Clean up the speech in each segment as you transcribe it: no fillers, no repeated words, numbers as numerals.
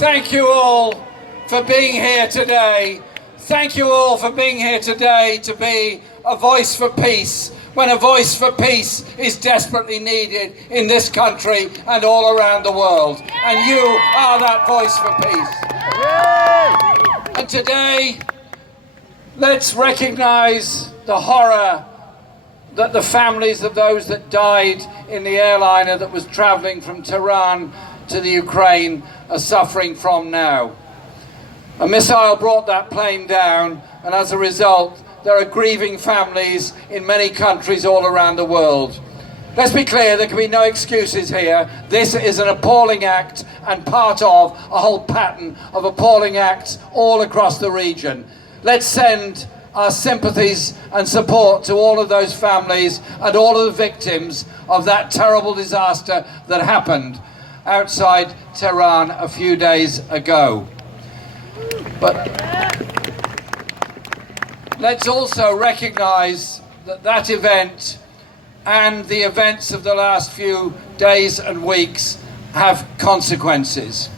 Thank you all for being here today. Thank you all for being here today to be a voice for peace, when a voice for peace is desperately needed in this country and all around the world. And you are that voice for peace. And today, let's recognize the horror that the families of those that died in the airliner that was traveling from Tehran to the Ukraine are suffering from now. A missile brought that plane down, and as a result, there are grieving families in many countries all around the world. Let's be clear, there can be no excuses here. This is an appalling act and part of a whole pattern of appalling acts all across the region. Let's send our sympathies and support to all of those families and all of the victims of that terrible disaster that happened outside Tehran a few days ago. But let's also recognize that that event and the events of the last few days and weeks have consequences.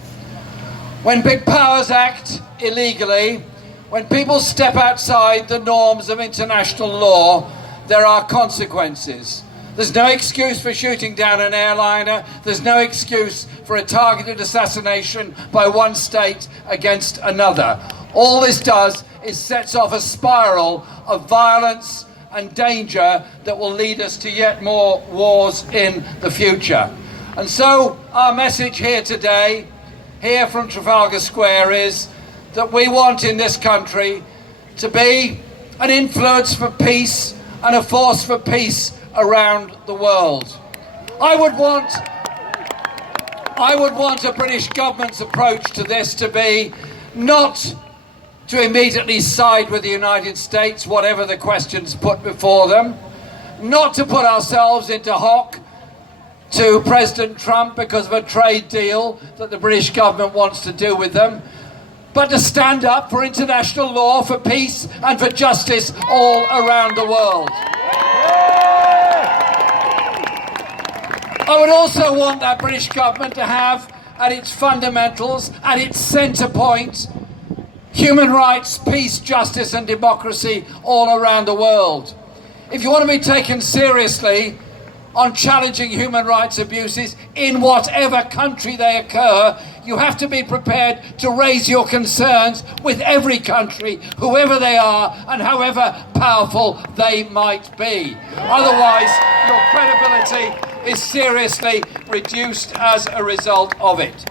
When big powers act illegally, when people step outside the norms of international law, there are consequences. There's no excuse for shooting down an airliner. There's no excuse for a targeted assassination by one state against another. All this does is sets off a spiral of violence and danger that will lead us to yet more wars in the future. And so our message here today, here from Trafalgar Square, is that we want in this country to be an influence for peace and a force for peace around the world. I would want a British government's approach to this to be not to immediately side with the United States, whatever the questions put before them, not to put ourselves into hock to President Trump because of a trade deal that the British government wants to do with them, but to stand up for international law, for peace and for justice all around the world. I would also want that British government to have at its fundamentals, at its centre point, human rights, peace, justice and democracy all around the world. If you want to be taken seriously on challenging human rights abuses in whatever country they occur, you have to be prepared to raise your concerns with every country, whoever they are and however powerful they might be. Otherwise, your credibility is seriously reduced as a result of it.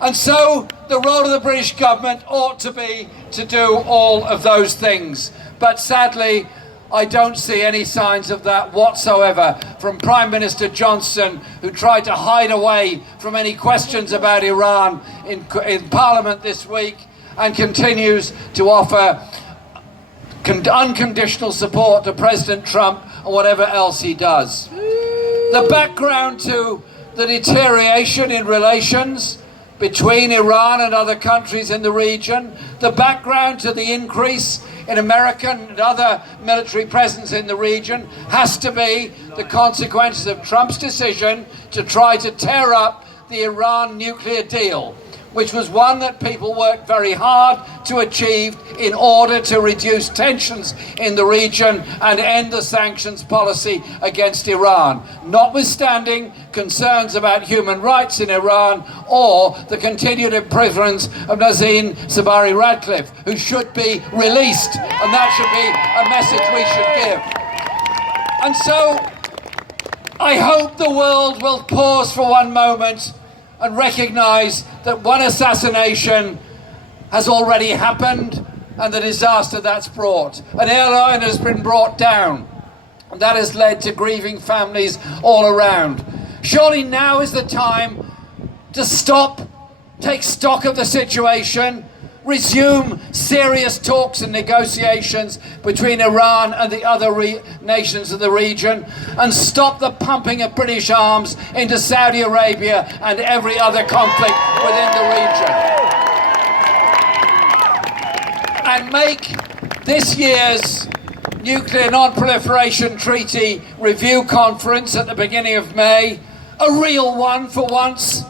And so the role of the British government ought to be to do all of those things. But sadly, I don't see any signs of that whatsoever from Prime Minister Johnson, who tried to hide away from any questions about Iran in Parliament this week and continues to offer unconditional support to President Trump and whatever else he does. The background to the deterioration in relations between Iran and other countries in the region, the background to the increase in American and other military presence in the region has to be the consequences of Trump's decision to try to tear up the Iran nuclear deal, which was one that people worked very hard to achieve in order to reduce tensions in the region and end the sanctions policy against Iran, notwithstanding concerns about human rights in Iran or the continued imprisonment of Nazanin Zaghari-Ratcliffe, who should be released, and that should be a message we should give. And so I hope the world will pause for one moment and recognize that one assassination has already happened and the disaster that's brought. An airline has been brought down, and that has led to grieving families all around. Surely now is the time to stop, take stock of the situation, resume serious talks and negotiations between Iran and the other nations of the region, and stop the pumping of British arms into Saudi Arabia and every other conflict within the region. And make this year's Nuclear Non-Proliferation Treaty Review Conference at the beginning of May a real one for once,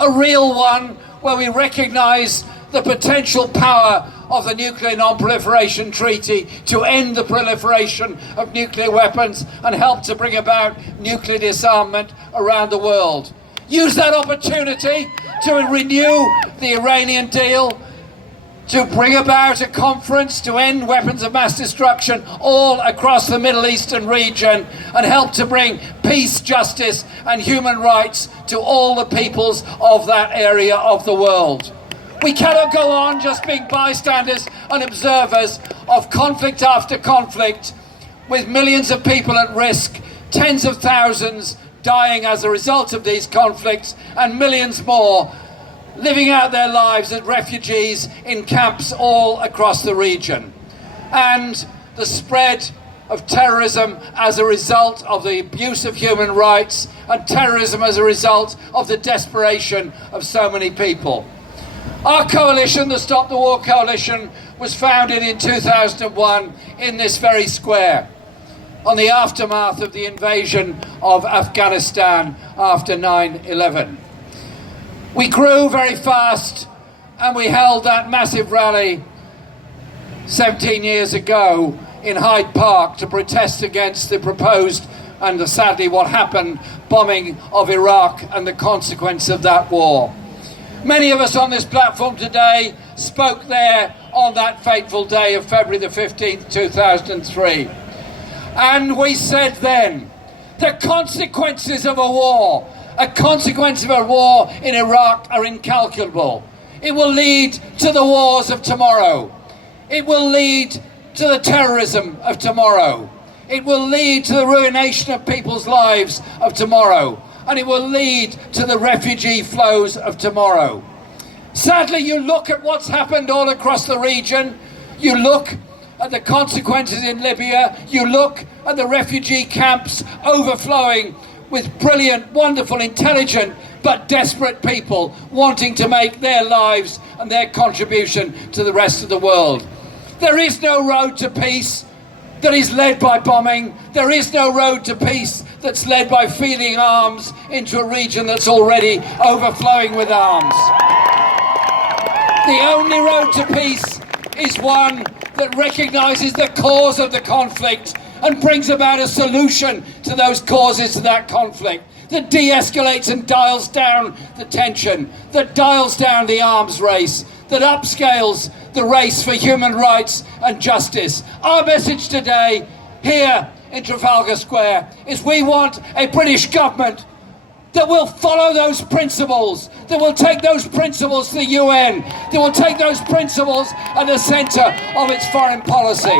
a real one where we recognise the potential power of the Nuclear Non-Proliferation Treaty to end the proliferation of nuclear weapons and help to bring about nuclear disarmament around the world. Use that opportunity to renew the Iranian deal, to bring about a conference to end weapons of mass destruction all across the Middle Eastern region and help to bring peace, justice and human rights to all the peoples of that area of the world. We cannot go on just being bystanders and observers of conflict after conflict, with millions of people at risk, tens of thousands dying as a result of these conflicts, and millions more living out their lives as refugees in camps all across the region. And the spread of terrorism as a result of the abuse of human rights, and terrorism as a result of the desperation of so many people. Our coalition, the Stop the War Coalition, was founded in 2001 in this very square, on the aftermath of the invasion of Afghanistan after 9/11. We grew very fast, and we held that massive rally 17 years ago in Hyde Park to protest against the proposed, and sadly what happened, bombing of Iraq and the consequence of that war. Many of us on this platform today spoke there on that fateful day of February the 15th, 2003. And we said then, the consequences of a war, a consequence of a war in Iraq are incalculable. It will lead to the wars of tomorrow. It will lead to the terrorism of tomorrow. It will lead to the ruination of people's lives of tomorrow. And it will lead to the refugee flows of tomorrow. Sadly, you look at what's happened all across the region, you look at the consequences in Libya, you look at the refugee camps overflowing with brilliant, wonderful, intelligent, but desperate people wanting to make their lives and their contribution to the rest of the world. There is no road to peace that is led by bombing. There is no road to peace that's led by feeding arms into a region that's already overflowing with arms. The only road to peace is one that recognises the cause of the conflict and brings about a solution to those causes to that conflict, that de-escalates and dials down the tension, that dials down the arms race, that upscales the race for human rights and justice. Our message today here in Trafalgar Square is we want a British government that will follow those principles, that will take those principles to the UN, that will take those principles at the centre of its foreign policy,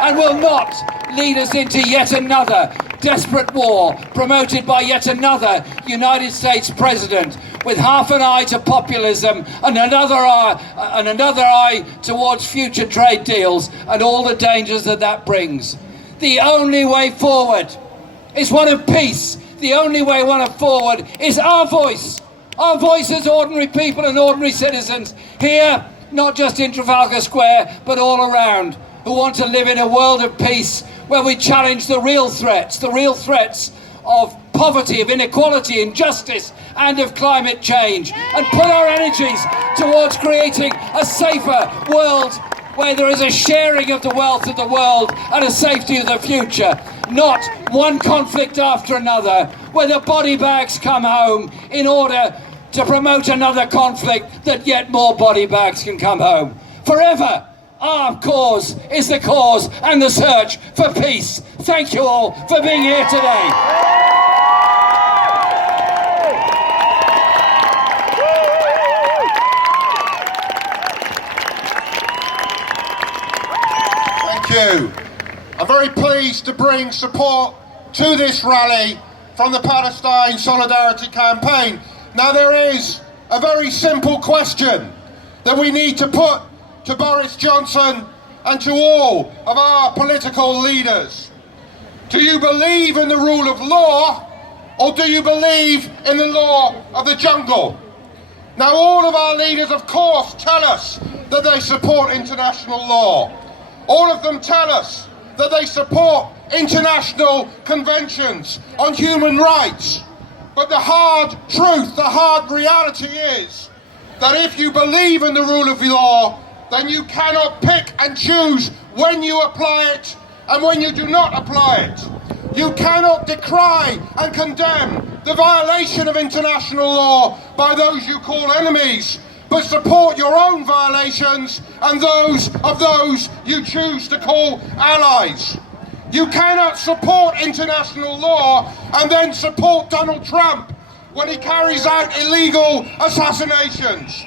and will not lead us into yet another desperate war promoted by yet another United States president with half an eye to populism and another eye towards future trade deals and all the dangers that that brings. The only way forward is one of peace. The only way forward is our voice as ordinary people and ordinary citizens here, not just in Trafalgar Square, but all around, who want to live in a world of peace where we challenge the real threats of poverty, of inequality, injustice, and of climate change, and put our energies towards creating a safer world where there is a sharing of the wealth of the world and a safety of the future. Not one conflict after another, where the body bags come home in order to promote another conflict that yet more body bags can come home. Forever, our cause is the cause and the search for peace. Thank you all for being here today. Thank you. I'm very pleased to bring support to this rally from the Palestine Solidarity Campaign. Now, there is a very simple question that we need to put to Boris Johnson and to all of our political leaders. Do you believe in the rule of law, or do you believe in the law of the jungle? Now, all of our leaders, of course, tell us that they support international law. All of them tell us that they support international conventions on human rights. But the hard truth, the hard reality is that if you believe in the rule of law, then you cannot pick and choose when you apply it and when you do not apply it. You cannot decry and condemn the violation of international law by those you call enemies, but support your own violations and those of those you choose to call allies. You cannot support international law and then support Donald Trump when he carries out illegal assassinations.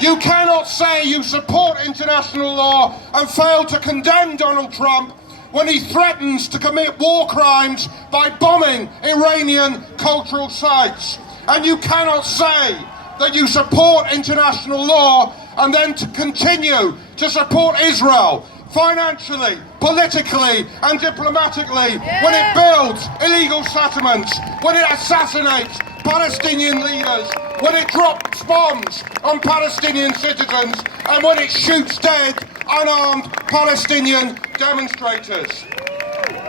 You cannot say you support international law and fail to condemn Donald Trump when he threatens to commit war crimes by bombing Iranian cultural sites. And you cannot say that you support international law and then to continue to support Israel financially, politically and diplomatically when it builds illegal settlements, when it assassinates Palestinian leaders, when it drops bombs on Palestinian citizens and when it shoots dead unarmed Palestinian demonstrators.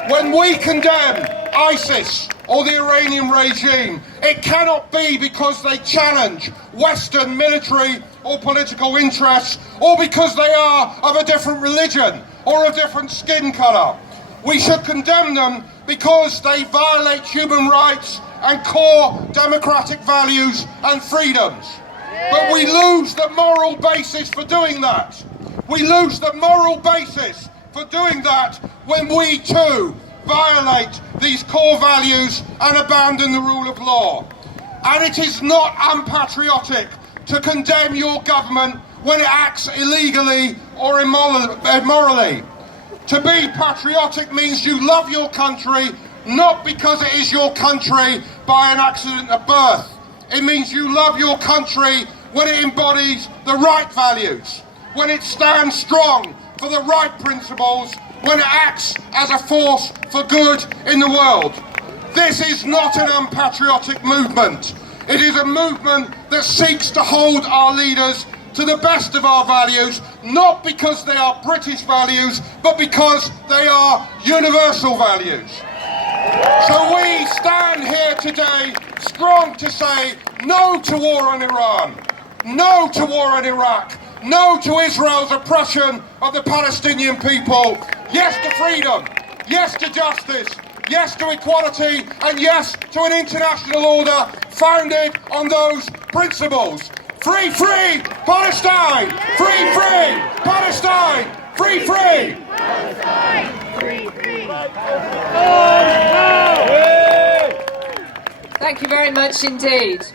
When we condemn ISIS or the Iranian regime, it cannot be because they challenge Western military or political interests or because they are of a different religion or a different skin colour. We should condemn them because they violate human rights and core democratic values and freedoms. But we lose the moral basis for doing that. We lose the moral basis for doing that when we too violate these core values and abandon the rule of law. And it is not unpatriotic to condemn your government when it acts illegally or immorally. To be patriotic means you love your country, not because it is your country by an accident of birth. It means you love your country when it embodies the right values, when it stands strong for the right principles, when it acts as a force for good in the world. This is not an unpatriotic movement. It is a movement that seeks to hold our leaders to the best of our values, not because they are British values, but because they are universal values. So we stand here today strong to say no to war on Iran, no to war on Iraq, no to Israel's oppression of the Palestinian people, yes to freedom, yes to justice, yes to equality, and yes to an international order founded on those principles. Free, free, Palestine! Free, free, Palestine! Free, free! Palestine! Free, free! Thank you very much indeed.